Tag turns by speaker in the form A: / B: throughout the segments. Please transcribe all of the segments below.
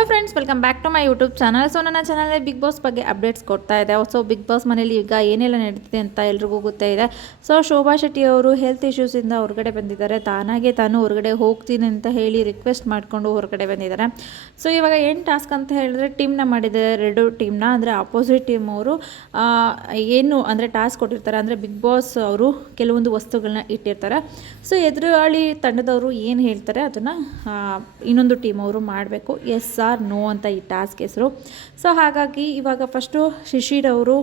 A: Hello friends welcome back to my YouTube channel so ನನ್ನ ಚಾನಲಲ್ಲಿ big boss ಬಗ್ಗೆ updates ಕೊಡ್ತಾ ಇದೆ. ಸೊ ಬಿಗ್ ಬಾಸ್ ಮನೇಲಿ ಈಗ ಏನೆಲ್ಲ ನಡೀತಿದೆ ಅಂತ ಎಲ್ರಿಗೂ ಗೊತ್ತೇ ಇದೆ. ಸೊ ಶೋಭಾ ಶೆಟ್ಟಿ ಅವರು ಹೆಲ್ತ್ ಇಶ್ಯೂಸಿಂದ ಹೊರಗಡೆ ಬಂದಿದ್ದಾರೆ. ತಾನಾಗೆ ತಾನು ಹೊರಗಡೆ ಹೋಗ್ತೀನಿ ಅಂತ ಹೇಳಿ ರಿಕ್ವೆಸ್ಟ್ ಮಾಡಿಕೊಂಡು ಹೊರಗಡೆ ಬಂದಿದ್ದಾರೆ. ಸೊ ಇವಾಗ ಏನು ಟಾಸ್ಕ್ ಅಂತ ಹೇಳಿದ್ರೆ ಟೀಮ್ನ ಮಾಡಿದ್ದಾರೆ ಎರಡು ಟೀಮ್ನ ಅಂದರೆ ಅಪೋಸಿಟ್ ಟೀಮ್ ಅವರು ಏನು ಅಂದರೆ ಟಾಸ್ಕ್ ಕೊಟ್ಟಿರ್ತಾರೆ. ಅಂದರೆ ಬಿಗ್ ಬಾಸ್ ಅವರು ಕೆಲವೊಂದು ವಸ್ತುಗಳನ್ನ ಇಟ್ಟಿರ್ತಾರೆ. ಸೊ ಎದುರಾಳಿ ತಂಡದವರು ಏನು ಹೇಳ್ತಾರೆ, ಅದನ್ನು ಇನ್ನೊಂದು ಟೀಮ್ ಅವರು ಮಾಡಬೇಕು. ಎಸ್ ಆರ್ ನೋ ಅಂತ ಈ ಟಾಸ್ಕ್ ಹೆಸರು. ಸೊ ಹಾಗಾಗಿ ಇವಾಗ ಫಸ್ಟು ಶಿಶಿರ್ ಅವರು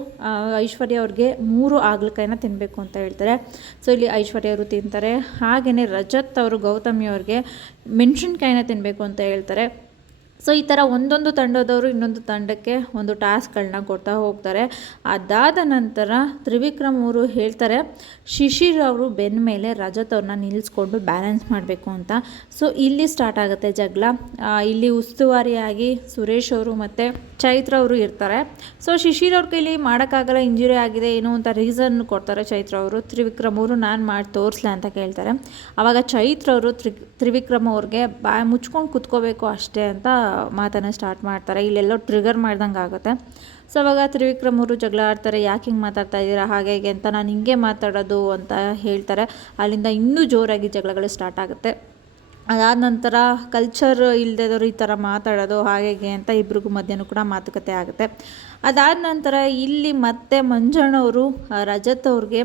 A: ಐಶ್ವರ್ಯ ಅವ್ರಿಗೆ ಮೂರು ಆಗ್ಲಕಾಯಿನ ತಿನ್ನಬೇಕು ಅಂತ ಹೇಳ್ತಾರೆ. ಸೊ ಇಲ್ಲಿ ಐಶ್ವರ್ಯ ಅವರು ತಿಂತಾರೆ. ಹಾಗೆಯೇ ರಜತ್ ಅವರು ಗೌತಮಿ ಅವ್ರಿಗೆ ಮೆಣಸಿನ್ಕಾಯಿನ ತಿನ್ನಬೇಕು ಅಂತ ಹೇಳ್ತಾರೆ. ಸೊ ಈ ಥರ ಒಂದೊಂದು ತಂಡದವರು ಇನ್ನೊಂದು ತಂಡಕ್ಕೆ ಒಂದು ಟಾಸ್ಕ್ಗಳನ್ನ ಕೊಡ್ತಾ ಹೋಗ್ತಾರೆ. ಅದಾದ ನಂತರ ತ್ರಿವಿಕ್ರಮ್ ಅವರು ಹೇಳ್ತಾರೆ, ಶಿಶಿರ್ ಅವರು ಬೆನ್ ಮೇಲೆ ರಜತ್ ಅವ್ರನ್ನ ನಿಲ್ಲಿಸ್ಕೊಂಡು ಬ್ಯಾಲೆನ್ಸ್ ಮಾಡಬೇಕು ಅಂತ. ಸೊ ಇಲ್ಲಿ ಸ್ಟಾರ್ಟ್ ಆಗುತ್ತೆ ಜಗಳ. ಇಲ್ಲಿ ಉಸ್ತುವಾರಿಯಾಗಿ ಸುರೇಶ್ ಅವರು ಮತ್ತು ಚೈತ್ರ ಅವರು ಇರ್ತಾರೆ. ಸೊ ಶಿಶಿರ್ ಅವ್ರ ಕೈಲಿ ಮಾಡೋಕ್ಕಾಗಲ್ಲ ಇಂಜುರಿ ಆಗಿದೆ, ಏನು ಅಂತ ರೀಸನ್ ಕೊಡ್ತಾರೆ ಚೈತ್ರ ಅವರು. ತ್ರಿವಿಕ್ರಮ್ ಅವರು, ನಾನು ಮಾಡಿ ತೋರಿಸ್ಲಾ ಅಂತ ಕೇಳ್ತಾರೆ. ಆವಾಗ ಚೈತ್ರ ಅವರು ತ್ರಿ, ತ್ರಿವಿಕ್ರಮ್ ಅವ್ರಿಗೆ ಬಾಯ್ ಮುಚ್ಕೊಂಡು ಕುತ್ಕೋಬೇಕು ಅಷ್ಟೇ ಅಂತ ಮಾತನ್ನು ಸ್ಟಾರ್ಟ್ ಮಾಡ್ತಾರೆ. ಇಲ್ಲೆಲ್ಲೋ ಟ್ರಿಗರ್ ಮಾಡ್ದಂಗೆ ಆಗುತ್ತೆ. ಸೊ ಅವಾಗ ತ್ರಿವಿಕ್ರಮ್ ಅವರು ಜಗಳ ಆಡ್ತಾರೆ. ಯಾಕೆ ಹಿಂಗೆ ಮಾತಾಡ್ತಾ ಇದ್ದೀರಾ? ಹಾಗೆ ಹೇಗೆ ಅಂತ ನಾನು ಹಿಂಗೆ ಮಾತಾಡೋದು ಅಂತ ಹೇಳ್ತಾರೆ. ಅಲ್ಲಿಂದ ಇನ್ನೂ ಜೋರಾಗಿ ಜಗಳಗಳು ಸ್ಟಾರ್ಟ್ ಆಗುತ್ತೆ. ಅದಾದ ನಂತರ ಕಲ್ಚರ್ ಇಲ್ಲದವರು ಈ ಥರ ಮಾತಾಡೋದು ಹಾಗೆ ಅಂತ ಇಬ್ರಿಗೂ ಮಧ್ಯನೂ ಕೂಡ ಮಾತುಕತೆ ಆಗುತ್ತೆ. ಅದಾದ ನಂತರ ಇಲ್ಲಿ ಮತ್ತೆ ಮಂಜಣ್ಣವರು ರಜತ್ ಅವ್ರಿಗೆ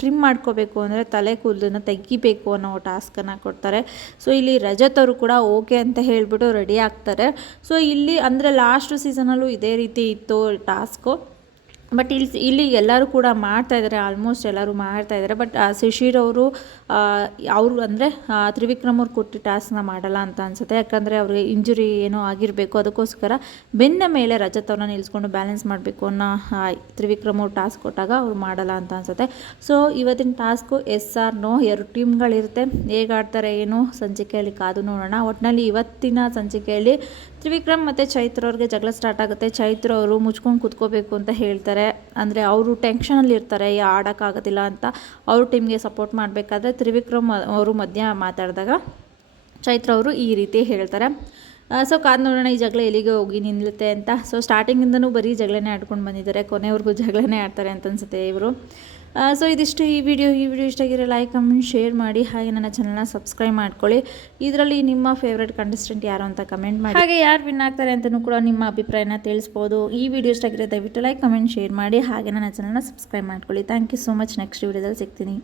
A: ಟ್ರಿಮ್ ಮಾಡ್ಕೋಬೇಕು ಅಂದರೆ ತಲೆ ಕೂದಲನ್ನು ತೆಗಿಬೇಕು ಅನ್ನೋ ಟಾಸ್ಕನ್ನು ಕೊಡ್ತಾರೆ. ಸೊ ಇಲ್ಲಿ ರಜತ್ ಅವರು ಕೂಡ ಓಕೆ ಅಂತ ಹೇಳಿಬಿಟ್ಟು ರೆಡಿ ಆಗ್ತಾರೆ. ಸೊ ಇಲ್ಲಿ ಅಂದರೆ ಲಾಸ್ಟ್ ಸೀಸನಲ್ಲೂ ಇದೇ ರೀತಿ ಇತ್ತು ಟಾಸ್ಕು ಬಟ್ ಇಲ್ಲಿ ಇಲ್ಲಿ ಎಲ್ಲರೂ ಕೂಡ ಮಾಡ್ತಾ ಇದ್ದಾರೆ ಆಲ್ಮೋಸ್ಟ್ ಎಲ್ಲರೂ ಮಾಡ್ತಾ ಇದ್ದಾರೆ ಬಟ್ ಶಿಶಿರ್ ಅವರು ಅವರು ಅಂದರೆ ತ್ರಿವಿಕ್ರಮ್ ಅವ್ರು ಕೊಟ್ಟು ಟಾಸ್ಕ್ನ ಮಾಡಲ್ಲ ಅಂತ ಅನ್ಸುತ್ತೆ. ಯಾಕಂದರೆ ಅವ್ರಿಗೆ ಇಂಜುರಿ ಏನೋ ಆಗಿರಬೇಕು. ಅದಕ್ಕೋಸ್ಕರ ಬೆನ್ನ ಮೇಲೆ ರಜತ್ ಅವ್ರನ್ನ ನಿಲ್ಲಿಸ್ಕೊಂಡು ಬ್ಯಾಲೆನ್ಸ್ ಮಾಡಬೇಕು ಅನ್ನೋ ತ್ರಿವಿಕ್ರಮ್ ಅವ್ರು ಟಾಸ್ಕ್ ಕೊಟ್ಟಾಗ ಅವ್ರು ಮಾಡಲ್ಲ ಅಂತ ಅನ್ಸುತ್ತೆ. ಸೊ ಇವತ್ತಿನ ಟಾಸ್ಕು ಎಸ್ ಆರ್ ನೋ, ಎರಡು ಟೀಮ್ಗಳಿರುತ್ತೆ. ಹೇಗೆ ಆಡ್ತಾರೆ, ಏನು ಸಂಚಿಕೆಯಲ್ಲಿ ಕಾದು ನೋಡೋಣ. ಒಟ್ಟಿನಲ್ಲಿ ಇವತ್ತಿನ ಸಂಚಿಕೆಯಲ್ಲಿ ತ್ರಿವಿಕ್ರಮ್ ಮತ್ತು ಚೈತ್ರ ಅವ್ರಿಗೆ ಜಗಳ ಸ್ಟಾರ್ಟ್ ಆಗುತ್ತೆ. ಚೈತ್ರ ಅವರು ಮುಚ್ಕೊಂಡು ಕುತ್ಕೋಬೇಕು ಅಂತ ಹೇಳ್ತಾರೆ. ಅಂದರೆ ಅವರು ಟೆನ್ಷನಲ್ಲಿರ್ತಾರೆ ಯಾ, ಆಡೋಕ್ಕಾಗೋದಿಲ್ಲ ಅಂತ ಅವ್ರ ಟೀಮ್ಗೆ ಸಪೋರ್ಟ್ ಮಾಡಬೇಕಾದ್ರೆ ತ್ರಿವಿಕ್ರಮ್ ಅವರು ಮಧ್ಯ ಮಾತಾಡಿದಾಗ ಚೈತ್ರ ಅವರು ಈ ರೀತಿ ಹೇಳ್ತಾರೆ. ಸೊ ಕಾದು ನೋಡೋಣ, ಈ ಜಗಳ ಎಲ್ಲಿಗೆ ಹೋಗಿ ನಿಲ್ಲುತ್ತೆ ಅಂತ. ಸೊ ಸ್ಟಾರ್ಟಿಂಗಿಂದನೂ ಬರೀ ಜಗಳನೇ ಆಡ್ಕೊಂಡು ಬಂದಿದ್ದಾರೆ. ಕೊನೆವರೆಗೂ ಜಗಳನೇ ಆಡ್ತಾರೆ ಅಂತ ಅನ್ಸುತ್ತೆ ಇವರು. ಸೊ ಇದಿಷ್ಟು ಈ ವಿಡಿಯೋ ಈ ವಿಡಿಯೋ ಇಷ್ಟ ಆಗಿರೋ ಲೈಕ್ ಕಮೆಂಟ್ ಶೇರ್ ಮಾಡಿ, ಹಾಗೆ ನನ್ನ ಚಾನಲ್ನ ಸಬ್ಸ್ಕ್ರೈಬ್ ಮಾಡ್ಕೊಳ್ಳಿ. ಇದರಲ್ಲಿ ನಿಮ್ಮ ಫೇವ್ರೆಟ್ ಕಂಟೆಸ್ಟೆಂಟ್ ಯಾರು ಅಂತ ಕಮೆಂಟ್ ಮಾಡಿ. ಹಾಗೆ ಯಾರು ವಿನ್ ಆಗ್ತಾರೆ ಅಂತಲೂ ಕೂಡ ನಿಮ್ಮ ಅಭಿಪ್ರಾಯನ ತಿಳಿಸ್ಬೋದು. ಈ ವಿಡಿಯೋ ಇಷ್ಟ ಆಗಿರೋ ದಯವಿಟ್ಟು ಲೈಕ್ ಕಮೆಂಟ್ ಶೇರ್ ಮಾಡಿ, ಹಾಗೆ ನನ್ನ ಚಾನಲ್ನ ಸಬ್ಸ್ಕ್ರೈಬ್ ಮಾಡ್ಕೊಳ್ಳಿ. Thank you so much next ವಿಡಿಯೋದಲ್ಲಿ ಸಿಗ್ತೀನಿ.